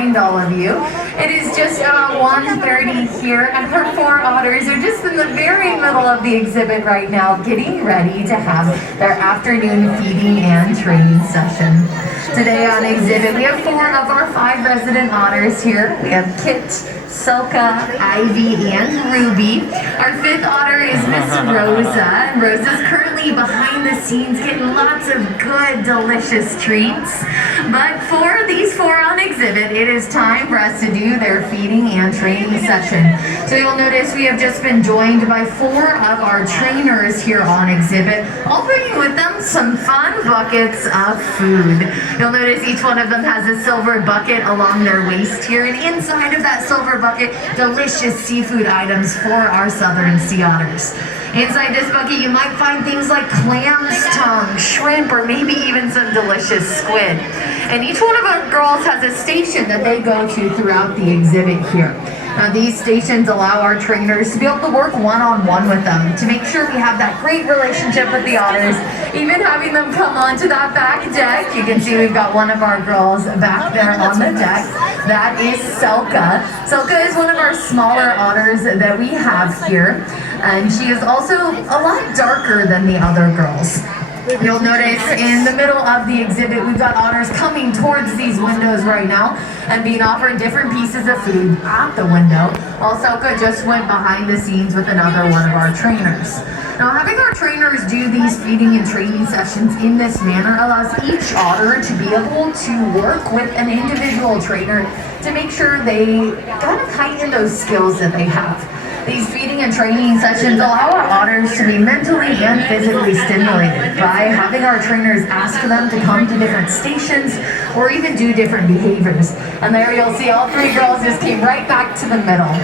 remind all of you, it is just about 1:30 here, and our 4 otters are just in the very middle of the exhibit right now, getting ready to have their afternoon feeding and training session. Today on exhibit, we have 4 of our 5 resident otters here. We have Kit, Silka, Ivy, and Ruby. Our 5th otter is Miss Rosa, and Rosa's currently behind the scenes getting lots of good, delicious treats. But for these 4 on exhibit, it is time for us to do their feeding and training session. So you'll notice we have just been joined by 4 of our trainers here on exhibit, all bringing with them some fun buckets of food. You'll notice each one of them has a silver bucket along their waist here, and inside of that silver bucket, delicious seafood items for our southern sea otters. Inside this bucket, you might find things like clam's tongue, shrimp, or maybe even some delicious squid. And each one of our girls has a station that they go to throughout the exhibit here. Now, these stations allow our trainers to be able to work one-on-one with them to make sure we have that great relationship with the otters, even having them come onto that back deck. You can see we've got one of our girls back there on the deck. That is Selka. Selka is one of our smaller otters that we have here, and she is also a lot darker than the other girls. You'll notice in the middle of the exhibit, we've got otters coming towards these windows right now and being offered different pieces of food at the window. Selka just went behind the scenes with another one of our trainers. Now, having our trainers do these feeding and training sessions in this manner allows each otter to be able to work with an individual trainer to make sure they kind of heighten those skills that they have. These feeding and training sessions allow our otters to be mentally and physically stimulated by having our trainers ask them to come to different stations or even do different behaviors. And there you'll see all 3 girls just came right back to the middle.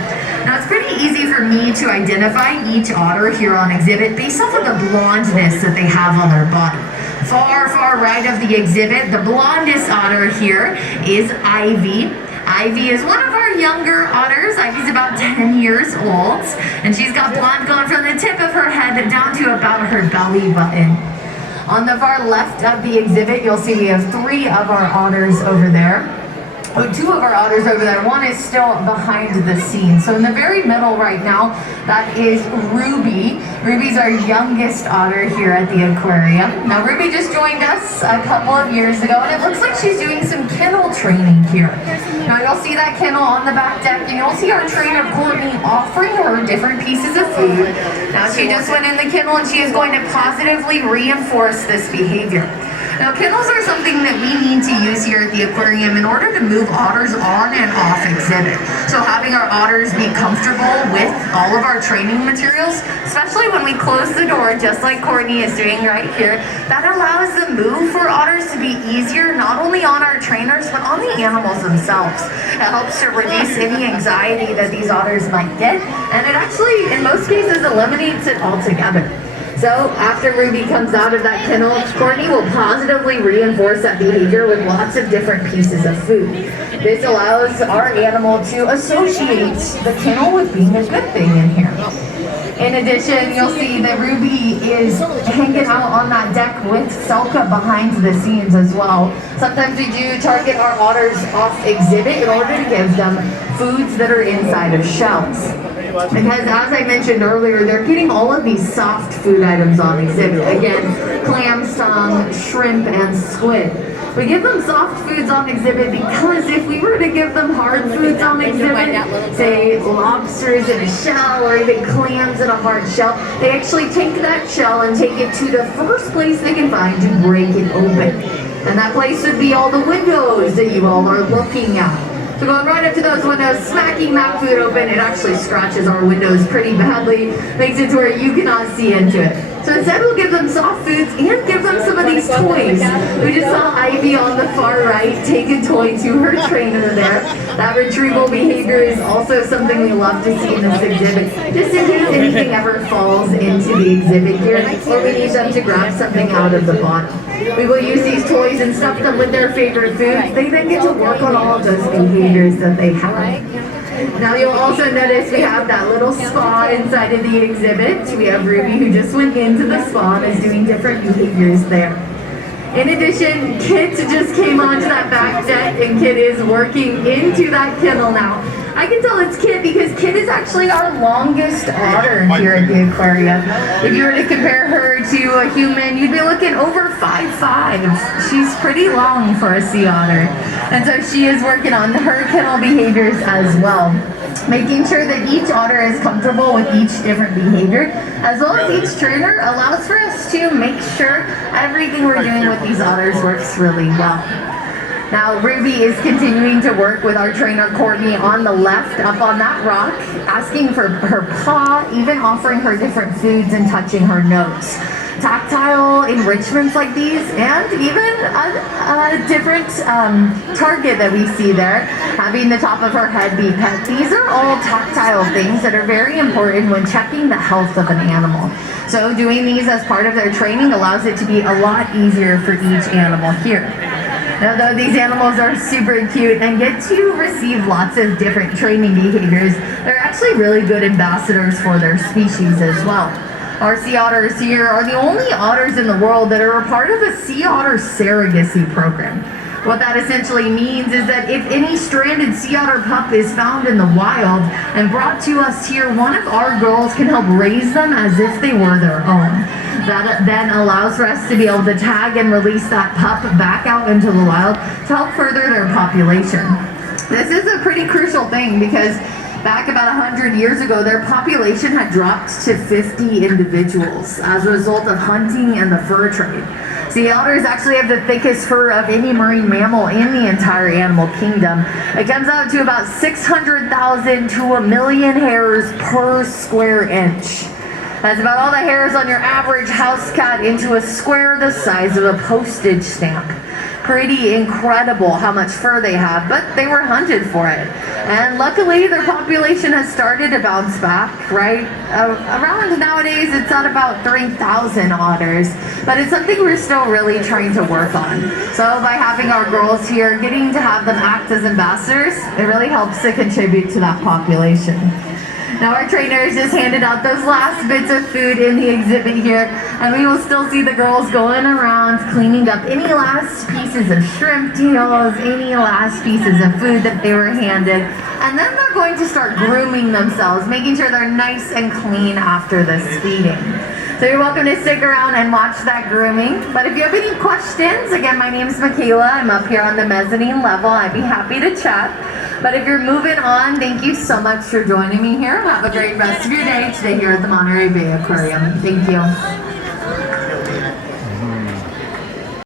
Now, it's pretty easy for me to identify each otter here on exhibit based off of the blondness that they have on their body. Far, far right of the exhibit, the blondest otter here is Ivy. Ivy is one of our younger otters. Ivy's about 10 years old, and she's got blonde going from the tip of her head down to about her belly button. On the far left of the exhibit, you'll see we have 3 of our otters over there. 2 of our otters over there. One is still behind the scenes. So in the very middle right now, that is Ruby. Ruby's our youngest otter here at the aquarium. Now, Ruby just joined us a couple of years ago, and it looks like she's doing some kennel training here. Now, you'll see that kennel on the back deck, and you'll see our trainer, Courtney, offering her different pieces of food. Now, she just went in the kennel, and she is going to positively reinforce this behavior. Now, kennels are something that we need to use here at the aquarium in order to move otters on and off exhibit. So having our otters be comfortable with all of our training materials, especially when we close the door, just like Courtney is doing right here, that allows the move for otters to be easier, not only on our trainers, but on the animals themselves. It helps to reduce any anxiety that these otters might get, and it actually, in most cases, eliminates it altogether. So after Ruby comes out of that kennel, Courtney will positively reinforce that behavior with lots of different pieces of food. This allows our animal to associate the kennel with being a good thing in here. In addition, you'll see that Ruby is hanging out on that deck with Selka behind the scenes as well. Sometimes we do target our otters off exhibit in order to give them foods that are inside of shells. Because as I mentioned earlier, they're getting all of these soft food items on exhibit. Again, clam's tongue, shrimp, and squid. We give them soft foods on exhibit because if we were to give them hard foods on exhibit, say lobsters in a shell or even clams in a hard shell, they actually take that shell and take it to the first place they can find to break it open. And that place would be all the windows that you all are looking at. So going right up to those windows, smacking that food open, it actually scratches our windows pretty badly, makes it to where you cannot see into it. So instead we'll give them soft foods and give them some of these toys. We just saw Ivy on the far right take a toy to her trainer there. That retrieval behavior is also something we love to see in this exhibit, just in case anything ever falls into the exhibit here, or we need them to grab something out of the bottom. We will use these toys and stuff them with their favorite foods. They then get to work on all of those behaviors that they have. Now you'll also notice we have that little spa inside of the exhibit. We have Ruby who just went into the spa and is doing different behaviors there. In addition, Kit just came onto that back deck, and Kit is working into that kennel now. I can tell it's Kit because Kit is actually our longest otter here at the aquarium. If you were to compare her to a human, you'd be looking over 5'5". She's pretty long for a sea otter. And so she is working on her kennel behaviors as well, making sure that each otter is comfortable with each different behavior, as well as each trainer allows for us to make sure everything we're doing with these otters works really well. Now, Ruby is continuing to work with our trainer Courtney on the left up on that rock, asking for her paw, even offering her different foods and touching her nose. Tactile enrichments like these, and even a different target that we see there, having the top of her head be pet. These are all tactile things that are very important when checking the health of an animal. So doing these as part of their training allows it to be a lot easier for each animal here. Now, though these animals are super cute and get to receive lots of different training behaviors, they're actually really good ambassadors for their species as well. Our sea otters here are the only otters in the world that are a part of a sea otter surrogacy program. What that essentially means is that if any stranded sea otter pup is found in the wild and brought to us here, one of our girls can help raise them as if they were their own. That then allows for us to be able to tag and release that pup back out into the wild to help further their population. This is a pretty crucial thing because back about 100 years ago, their population had dropped to 50 individuals as a result of hunting and the fur trade. Sea otters actually have the thickest fur of any marine mammal in the entire animal kingdom. It comes out to about 600,000 to 1 million hairs per square inch. That's about all the hairs on your average house cat into a square the size of a postage stamp. Pretty incredible how much fur they have, but they were hunted for it. And luckily their population has started to bounce back, right? Around nowadays it's at about 3,000 otters, but it's something we're still really trying to work on. So by having our girls here, getting to have them act as ambassadors, it really helps to contribute to that population. Now our trainers just handed out those last bits of food in the exhibit here, and we will still see the girls going around cleaning up any last pieces of shrimp deals, any last pieces of food that they were handed, and then they're going to start grooming themselves, making sure they're nice and clean after this feeding. So you're welcome to stick around and watch that grooming. But if you have any questions, again, my name is Michaela. I'm up here on the mezzanine level. I'd be happy to chat. But if you're moving on, thank you so much for joining me here. Have a great rest of your day today here at the Monterey Bay Aquarium. Thank you.